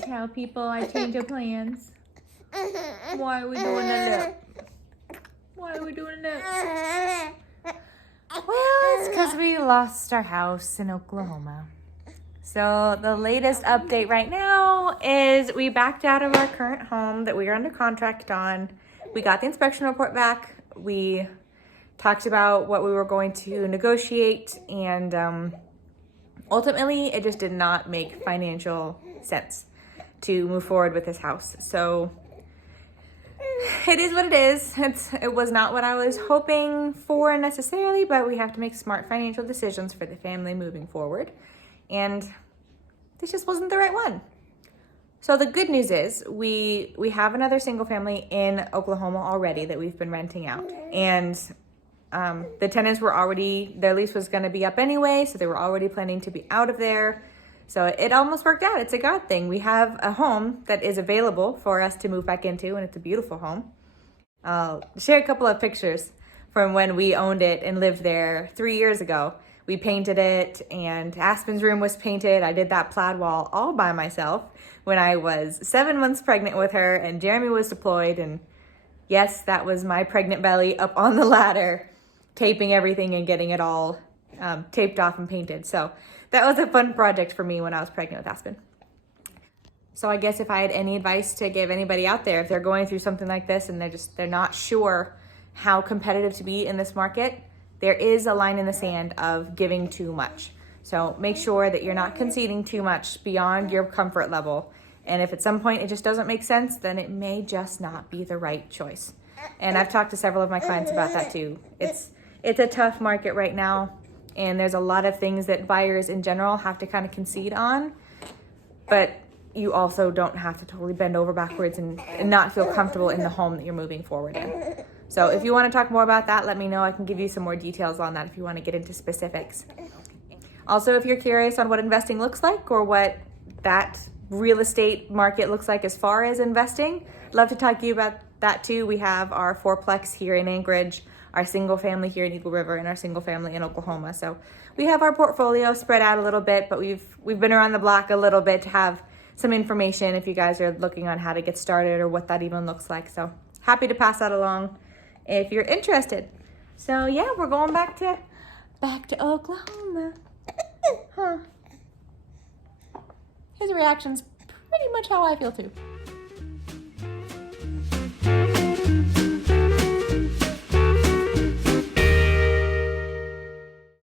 tell people I change our plans? Why are we doing that? Why are we doing that? Well, it's because we lost our house in Oklahoma. So the latest update right now is we backed out of our current home that we are under contract on. We got the inspection report back. We talked about what we were going to negotiate, and ultimately it just did not make financial sense to move forward with this house. So it is what it is. It was not what I was hoping for necessarily, but we have to make smart financial decisions for the family moving forward. And this just wasn't the right one. So the good news is we have another single family in Oklahoma already that we've been renting out. And the tenants were already, their lease was going to be up anyway, so they were already planning to be out of there. So it almost worked out. It's a God thing. We have a home that is available for us to move back into, and it's a beautiful home. I'll share a couple of pictures from when we owned it and lived there 3 years ago. We painted it, and Aspen's room was painted. I did that plaid wall all by myself when I was 7 months pregnant with her, and Jeremy was deployed. And yes, that was my pregnant belly up on the ladder, taping everything and getting it all taped off and painted. So that was a fun project for me when I was pregnant with Aspen. So I guess if I had any advice to give anybody out there, if they're going through something like this and they're not sure how competitive to be in this market, there is a line in the sand of giving too much. So make sure that you're not conceding too much beyond your comfort level. And if at some point it just doesn't make sense, then it may just not be the right choice. And I've talked to several of my clients about that too. It's a tough market right now, and there's a lot of things that buyers in general have to kind of concede on, but you also don't have to totally bend over backwards and not feel comfortable in the home that you're moving forward in. So if you want to talk more about that, let me know. I can give you some more details on that if you want to get into specifics. Also, if you're curious on what investing looks like or what that real estate market looks like as far as investing, I'd love to talk to you about that too. We have our fourplex here in Anchorage, our single family here in Eagle River, and our single family in Oklahoma. So we have our portfolio spread out a little bit, but we've been around the block a little bit to have some information if you guys are looking on how to get started or what that even looks like. So happy to pass that along if you're interested. So yeah, we're going back to Oklahoma. Huh. His reaction's pretty much how I feel too.